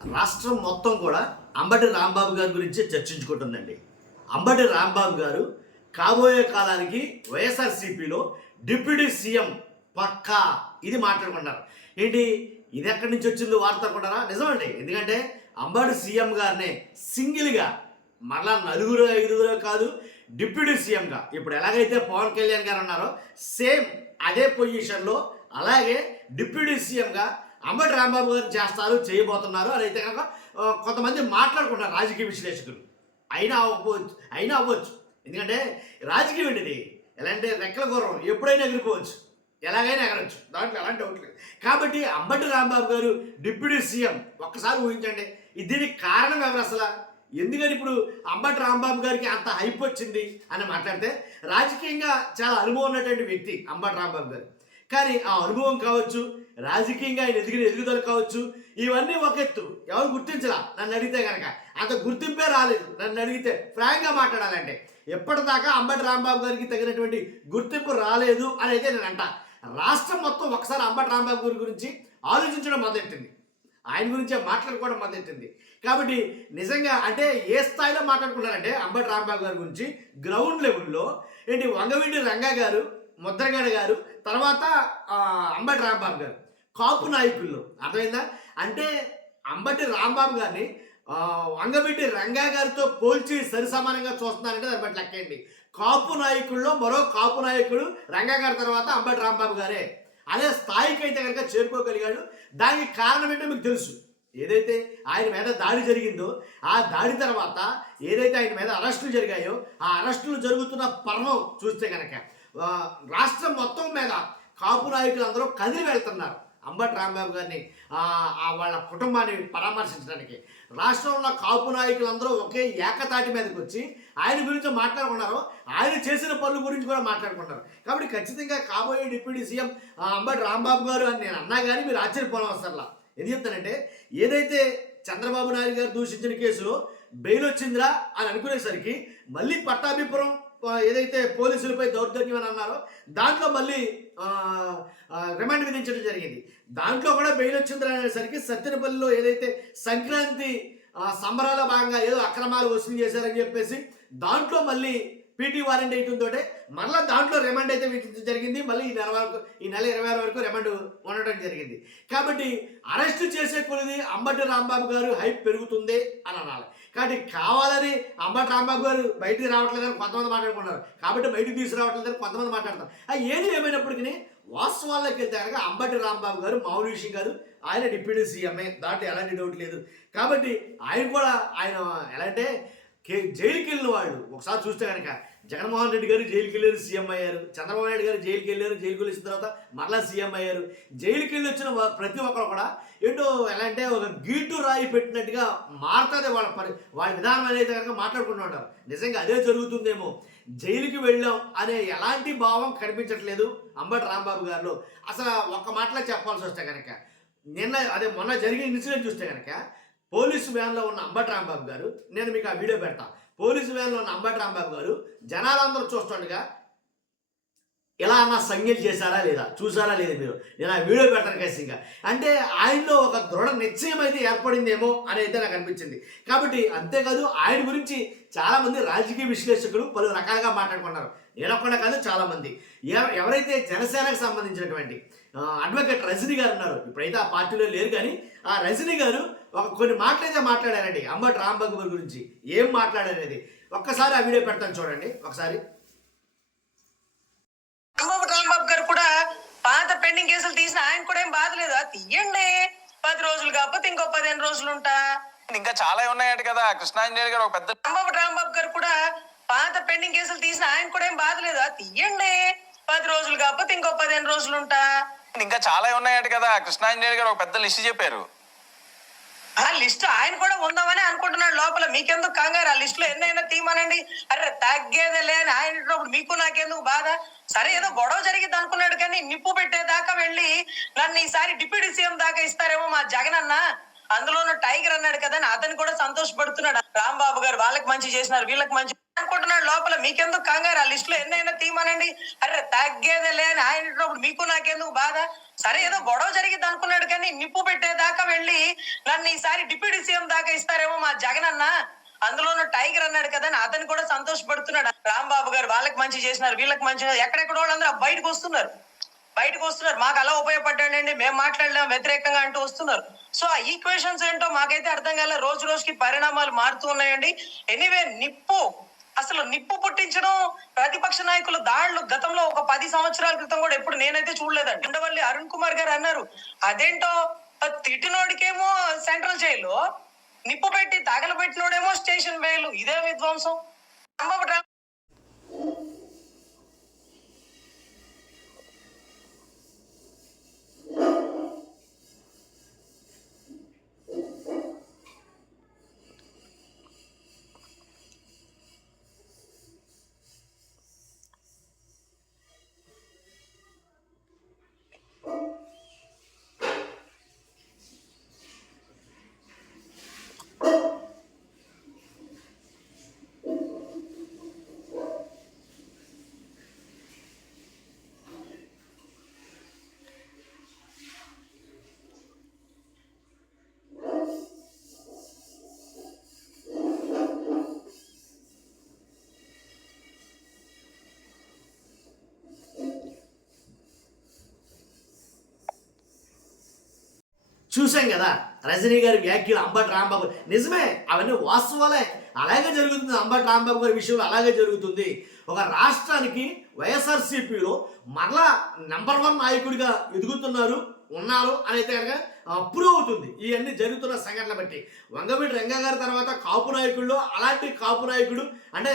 రాష్ట్రం మొత్తం కూడా అంబటి రాంబాబు గారి గురించి చర్చించుకుంటుందండి. అంబటి రాంబాబు గారు కాబోయే కాలానికి వైఎస్ఆర్సీపీలో డిప్యూటీ సీఎం పక్కా ఇది మాట్లాడుకుంటారు. ఏంటి ఇది ఎక్కడి నుంచి వచ్చింది వార్త అనుకుంటారా? నిజమండి. ఎందుకంటే అంబటి సీఎం గారినే సింగిల్గా మరలా నలుగురు ఐదుగురు కాదు, డిప్యూటీ సీఎంగా ఇప్పుడు ఎలాగైతే పవన్ కళ్యాణ్ గారు ఉన్నారో సేమ్ అదే పొజిషన్లో అలాగే డిప్యూటీ సీఎంగా అంబటి రాంబాబు గారు చేస్తారు, చేయబోతున్నారు అని అయితే కనుక కొంతమంది మాట్లాడుకుంటారు రాజకీయ విశ్లేషకులు. అయినా అవ్వచ్చు. ఎందుకంటే రాజకీయం ఏంటిది, ఎలా అంటే రెక్కల గుర్రం ఎప్పుడైనా ఎగిరిపోవచ్చు, ఎలాగైనా ఎగరవచ్చు, దాంట్లో ఎలాంటి డౌట్ లేదు. కాబట్టి అంబటి రాంబాబు గారు డిప్యూటీ సీఎం ఒక్కసారి ఊహించండి. దీనికి కారణం ఎవరు అసలు? ఎందుకని ఇప్పుడు అంబటి రాంబాబు గారికి అంత హైప్ వచ్చింది అని మాట్లాడితే, రాజకీయంగా చాలా అనుభవం ఉన్నటువంటి వ్యక్తి అంబటి రాంబాబు గారు. కానీ ఆ అనుభవం కావచ్చు, రాజకీయంగా ఆయన ఎదుగుదల కావచ్చు, ఇవన్నీ ఒక ఎత్తు. ఎవరు గుర్తించలా నన్ను అడిగితే కనుక, అంత గుర్తింపే రాలేదు నన్ను అడిగితే. ఫ్రాంక్గా మాట్లాడాలంటే ఎప్పటిదాకా అంబటి రాంబాబు గారికి తగినటువంటి గుర్తింపు రాలేదు అని అయితే నేను అంట. రాష్ట్రం మొత్తం ఒకసారి అంబటి రాంబాబు గారి గురించి ఆలోచించడం మొదలెట్టింది, ఆయన గురించే మాట్లాడుకోవడం మొదలెట్టింది. కాబట్టి నిజంగా అంటే ఏ స్థాయిలో మాట్లాడుకుంటారంటే అంబటి రాంబాబు గారి గురించి గ్రౌండ్ లెవెల్లో ఏంటి వంగవీటి రంగా గారు, ముద్రగడ గారు, తర్వాత అంబటి రాంబాబు గారు కాపు నాయకుల్లో. అర్థమైందా? అంటే అంబటి రాంబాబు గారిని వంగవీటి రంగా గారితో పోల్చి సరిసమానంగా చూస్తున్నారంటే దాన్ని బట్టి లెక్కండి. కాపు నాయకుల్లో మరో కాపు నాయకుడు రంగా గారి తర్వాత అంబటి రాంబాబు గారే అనే స్థాయికి అయితే కనుక చేరుకోగలిగాడు. దానికి కారణం ఏంటో మీకు తెలుసు. ఏదైతే ఆయన మీద దాడి జరిగిందో ఆ దాడి తర్వాత ఏదైతే ఆయన మీద అరెస్టులు జరిగాయో ఆ అరెస్టులు జరుగుతున్న పర్వం చూస్తే కనుక రాష్ట్రం మొత్తం మీద కాపు నాయకులు అందరూ కదిలి వెళ్తున్నారు అంబటి రాంబాబు గారిని వాళ్ళ కుటుంబాన్ని పరామర్శించడానికి. రాష్ట్రంలో కాపు నాయకులందరూ ఒకే ఏకతాటి మీదకి వచ్చి ఆయన గురించి మాట్లాడుకున్నారు, ఆయన చేసిన పనుల గురించి కూడా మాట్లాడుకుంటారు. కాబట్టి ఖచ్చితంగా కాబోయే డిప్యూటీ సీఎం అంబటి రాంబాబు గారు అని నేను అన్నా కానీ మీరు ఆశ్చర్యపోనవసరంలా. ఎందుకు చెప్తానంటే, ఏదైతే చంద్రబాబు నాయుడు గారు దూషించిన కేసులో బెయిల్ వచ్చిందిరా అని అనుకునేసరికి మళ్ళీ పట్టాభిపురం ఏదైతే పోలీసులపై దౌర్జన్యం అని అన్నారో దాంట్లో మళ్ళీ రిమాండ్ విధించడం జరిగింది. దాంట్లో కూడా బెయిల్ వచ్చిందిరా అనేసరికి సత్తెనపల్లిలో ఏదైతే సంక్రాంతి సంబరాల భాగంగా ఏదో అక్రమాలు వసూలు చేశారని చెప్పేసి దాంట్లో మళ్ళీ పీటీ వారెంట్ వేయడంతో మళ్ళీ దాంట్లో రిమాండ్ అయితే విధించడం జరిగింది. మళ్ళీ ఈ నెల 26 వరకు రిమాండ్ ఉండటం జరిగింది. కాబట్టి అరెస్టు చేసే కొలిది అంబటి రాంబాబు గారు హైప్ పెరుగుతుంది అని అనాలి. కాబట్టి కావాలని అంబటి రాంబాబు గారు బయటికి రావట్లేదని కొంతమంది మాట్లాడుకున్నారు, కాబట్టి బయటికి తీసుకురావట్లేదని కొంతమంది మాట్లాడతారు. ఏది ఏమైనప్పటికీ వాస్తవాల్లోకి వెళ్తే కనుక అంబటి రాంబాబు గారు మామూలు విషయం కాదు, ఆయన డిప్యూటీ సీఎంఏ, దాంట్లో ఎలాంటి డౌట్ లేదు. కాబట్టి ఆయన కూడా ఆయన ఎలా అంటే జైలుకి వెళ్ళిన వాళ్ళు ఒకసారి చూస్తే కనుక జగన్మోహన్ రెడ్డి గారు జైలుకి వెళ్ళారు, సీఎం అయ్యారు. చంద్రబాబు నాయుడు గారు జైలుకి వెళ్ళారు, జైలుకి వెళ్ళిన తర్వాత మరలా సీఎం అయ్యారు. జైలుకి వెళ్ళి వచ్చిన ప్రతి ఒక్కరు కూడా ఏంటో ఎలా అంటే ఒక గీటు రాయి పెట్టినట్టుగా మారుతుంది వాళ్ళ విధానం అనేది కనుక మాట్లాడుకుంటూ ఉంటారు. నిజంగా అదే జరుగుతుందేమో. జైలుకి వెళ్ళాం అనే ఎలాంటి భావం కనిపించట్లేదు అంబటి రాంబాబు గారిలో. అసలు ఒక్క మాటలో చెప్పాల్సి వస్తే కనుక మొన్న జరిగిన ఇన్సిడెంట్ చూస్తే కనుక పోలీసు వ్యాన్లో ఉన్న అంబటి రాంబాబు గారు, నేను మీకు ఆ వీడియో పెడతా. పోలీసు వ్యాన్లో ఉన్న అంబటి రాంబాబు గారు జనాలందరూ చూస్తుండగా ఎలా అన్న సంజ్ఞలు చేశారా లేదా, చూసారా లేదా మీరు? నేను ఆ వీడియో పెడతాను ఖచ్చితంగా. అంటే ఆయనలో ఒక దృఢ నిశ్చయం అయితే ఏర్పడిందేమో అని అయితే నాకు అనిపించింది. కాబట్టి అంతేకాదు ఆయన గురించి చాలామంది రాజకీయ విశ్లేషకులు పలు రకాలుగా మాట్లాడుకున్నారు. నేనొక్కడే కాదు, చాలామంది. ఎవరైతే జనసేనకు సంబంధించినటువంటి అడ్వకేట్ రజనీ గారు ఉన్నారు, ఇప్పుడైతే ఆ పార్టీలో లేరు, కానీ ఆ రజనీ గారు కొన్ని మాటలైతే మాట్లాడారండి అంబటి రాంబాబు గారి గురించి. ఏం మాట్లాడారనేది ఒక్కసారి ఆ వీడియో పెడతాను చూడండి ఒకసారి. అంబటి రాంబాబు గారు కూడా పాత పెండింగ్ కేసులు తీసిన ఆయన కూడా ఏం బాధ లేదు, తీయండి 10 రోజులు కాకపోతే ఇంకో 15 రోజులు ఉంటా, ఇంకా చాలా ఉన్నాయట కదా. కృష్ణాంజలి గారు ఒక పెద్ద అంబటి రాంబాబు గారు కూడా పాత పెండింగ్ కేసులు తీసిన ఆయన కూడా ఏం బాధ లేదు, తీయండి 10 రోజులు కాకపోతే ఇంకో 15 రోజులు ఉంటా, ఇంకా చాలా ఉన్నాయట కదా. కృష్ణాంజలి గారు ఒక పెద్ద లిస్ట్ చెప్పారు. ఆ లిస్ట్ ఆయన కూడా ఉందామని అనుకుంటున్నాడు లోపల. మీకెందుకు కంగారు? ఆ లిస్ట్ లో ఎన్నైనా తీయమనండి. అరే తగ్గేదే లేని ఆయన మీకు నాకెందుకు బాధ? సరే ఏదో గొడవ జరిగింది అనుకున్నాడు, కానీ నిప్పు పెట్టేదాకా వెళ్ళి నన్ను ఈసారి డిప్యూటీ సీఎం దాకా ఇస్తారేమో మా జగన్ అన్న, అందులోనూ టైగర్ అన్నాడు కదా అని అతను కూడా సంతోషపడుతున్నాడు. రాంబాబు గారు వాళ్ళకి మంచి చేసినారు, వీళ్ళకి మంచి అనుకుంటున్నాడు లోపల. మీకెందుకు కంగారు? ఆ లిస్ట్ లో ఎన్నైనా తీయమనండి. అరే తగ్గేదే లేని ఆయన ఇంటినప్పుడు మీకు నాకెందుకు బాధ? సరే ఏదో గొడవ జరిగింది అనుకున్నాడు కానీ నిప్పు పెట్టేదాకా వెళ్ళి నన్ను ఈసారి డిప్యూటీ సీఎం దాకా ఇస్తారేమో మా జగన్ అన్న, అందులోనూ టైగర్ అన్నాడు కదా అని అతను కూడా సంతోషపడుతున్నాడు. రాంబాబు గారు వాళ్ళకి మంచి చేసినారు, వీళ్ళకి మంచి, ఎక్కడెక్కడ వాళ్ళందరూ బయటకు వస్తున్నారు. మాకు అలా ఉపయోగపడ్డాడండి, మేము మాట్లాడలేం వ్యతిరేకంగా అంటూ వస్తున్నారు. సో ఆ ఈక్వేషన్స్ ఏంటో మాకైతే అర్థం కాలే. రోజు రోజుకి పరిణామాలు మారుతూ ఉన్నాయండి. ఎనీవే నిప్పు పుట్టించడం ప్రతిపక్ష నాయకులు దాడులు గతంలో ఒక 10 సంవత్సరాల క్రితం కూడా ఎప్పుడు నేనైతే చూడలేదండి. ఉండవల్లి అరుణ్ కుమార్ గారు అన్నారు, అదేంటో తిట్టినోడికేమో సెంట్రల్ జైలు, నిప్పు పెట్టి తగలబెట్టినోడేమో స్టేషన్ బెయిల్. ఇదే విధ్వంసం. చూసాం కదా రజనీ గారి వ్యాఖ్యలు, అంబటి రాంబాబు. నిజమే, అవన్నీ వాస్తవాలే. అలాగే జరుగుతుంది. అంబటి రాంబాబు గారి విషయంలో అలాగే జరుగుతుంది. ఒక రాష్ట్రానికి వైఎస్ఆర్సీపీలో మరలా నెంబర్ 1 నాయకుడిగా ఉన్నారు అని అయితే కనుక ప్రూవ్ అవుతుంది ఇవన్నీ జరుగుతున్న సంఘటనలు బట్టి. వంగవీటి రంగా గారి తర్వాత కాపు నాయకుల్లో అలాంటి కాపు నాయకుడు, అంటే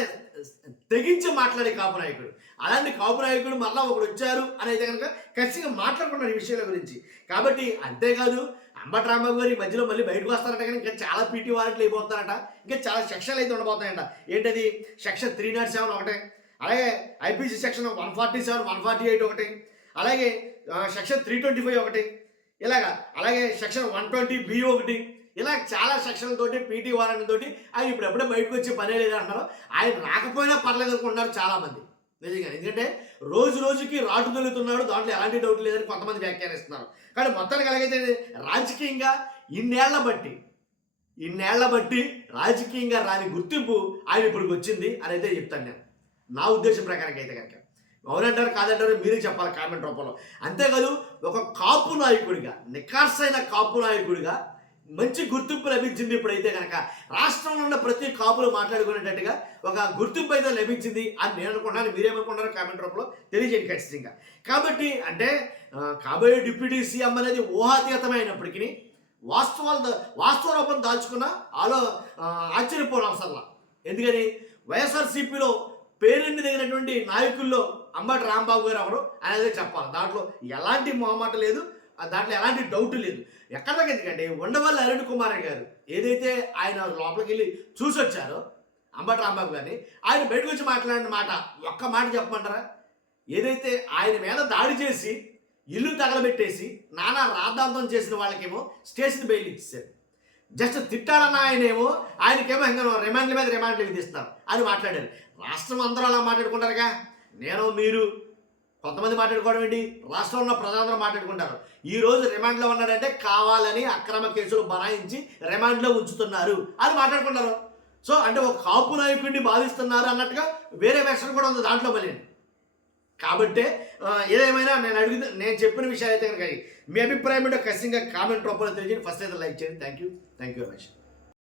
తెగించి మాట్లాడే కాపు నాయకుడు, అలాంటి కాపు నాయకుడు మళ్ళీ ఒకడు వచ్చారు అని అయితే కనుక ఖచ్చితంగా మాట్లాడుకున్నారు ఈ విషయాల గురించి. కాబట్టి అంతేకాదు, అంబటి రాంబాబు గారు ఈ మధ్యలో మళ్ళీ బయటకు వస్తారట, కానీ ఇంకా చాలా పీటీ వారెంట్లు అయిపోతారట, ఇంకా చాలా సెక్షన్లు అయితే ఉండబోతాయంట. ఏంటది? సెక్షన్ 307 ఒకటే, అలాగే ఐపీసీ సెక్షన్ 147, 148 ఒకటి, అలాగే సెక్షన్ 325 ఒకటి, అలాగే సెక్షన్ 120B ఒకటి, ఇలా చాలా సెక్షన్లతోటి పీటీ వారెంట్లతోటి ఆయన ఇప్పుడెప్పుడే బయటకు వచ్చే పనే లేదు అంటున్నారు. ఆయన రాకపోయినా పర్లేదు అనుకుంటున్నారు చాలామంది నిజంగా. ఎందుకంటే రోజు రోజుకి రాటు తొలుతున్నాడు, దాంట్లో ఎలాంటి డౌట్ లేదని కొంతమంది వ్యాఖ్యానిస్తున్నారు. కానీ మొత్తానికి ఎలాగైతే రాజకీయంగా ఇన్నేళ్ల బట్టి రాజకీయంగా రాని గుర్తింపు ఆయన ఇప్పటికి వచ్చింది అని అయితే చెప్తాను నేను, నా ఉద్దేశం ప్రకారంగా అయితే కనుక. అవునంటారు కాదంటారు మీరే చెప్పాలి కామెంట్ రూపంలో. అంతేకాదు, ఒక కాపు నాయకుడిగా, నిఖార్సైన కాపు నాయకుడిగా మంచి గుర్తింపు లభించింది ఇప్పుడైతే కనుక. రాష్ట్రంలో ఉన్న ప్రతి కాపులు మాట్లాడుకునేటట్టుగా ఒక గుర్తింపు అయితే లభించింది అని నేను అనుకుంటున్నాను. మీరేమనుకుంటారో కామెంట్ రూపంలో తెలియజేయండి ఖచ్చితంగా. కాబట్టి అంటే కాబోయే డిప్యూటీ సీఎం అనేది ఊహాతీతమైనప్పటికీ వాస్తవ రూపం దాల్చుకున్న ఆశ్చర్యపోవడం అవసరంలా. ఎందుకని వైఎస్ఆర్సీపీలో పేరెన్ని దిగినటువంటి నాయకుల్లో అంబటి రాంబాబు గారు ఎవరు అనేది చెప్పాలి. దాంట్లో ఎలాంటి మొహమాట లేదు, దాంట్లో ఎలాంటి డౌట్ లేదు. ఎక్కడికి ఎందుకంటే ఉండవల్లి అరుణ్ కుమార్ గారు ఏదైతే ఆయన లోపలికి వెళ్ళి చూసి వచ్చారో అంబటి రాంబాబు గారిని, ఆయన బయటకు వచ్చి మాట్లాడిన మాట ఒక్క మాట చెప్పమంటారా? ఏదైతే ఆయన మీద దాడి చేసి ఇల్లు తగలబెట్టేసి నానా రాద్ధాంతం చేసిన వాళ్ళకేమో స్టేషన్ బెయిల్ ఇచ్చేసారు. జస్ట్ తిట్టాడన్న ఆయనకేమో ఇంకా రిమాండ్ల మీద రిమాండ్లు విధిస్తారు అని మాట్లాడారు. రాష్ట్రం అందరూ అలా మాట్లాడుకుంటారుగా. మీరు కొంతమంది మాట్లాడుకోవడం ఏంటి, రాష్ట్రంలో ఉన్న ప్రజలందరూ మాట్లాడుకుంటారు. ఈరోజు రిమాండ్లో ఉన్నాడంటే కావాలని అక్రమ కేసులు బనాయించి రిమాండ్లో ఉంచుతున్నారు అని మాట్లాడుకుంటారు. సో అంటే ఒక కాపు నాయకుడిని బాధిస్తున్నారు అన్నట్టుగా వేరే వెర్షన్ కూడా ఉంది దాంట్లో మళ్ళీ. కాబట్టే ఏదేమైనా నేను చెప్పిన విషయాలు అయితే కనుక మీ అభిప్రాయం ఏంటో ఖచ్చితంగా కామెంట్ రూపంలో తెలియజేయండి. ఫస్ట్ అయితే లైక్ చేయండి. Thank you very much.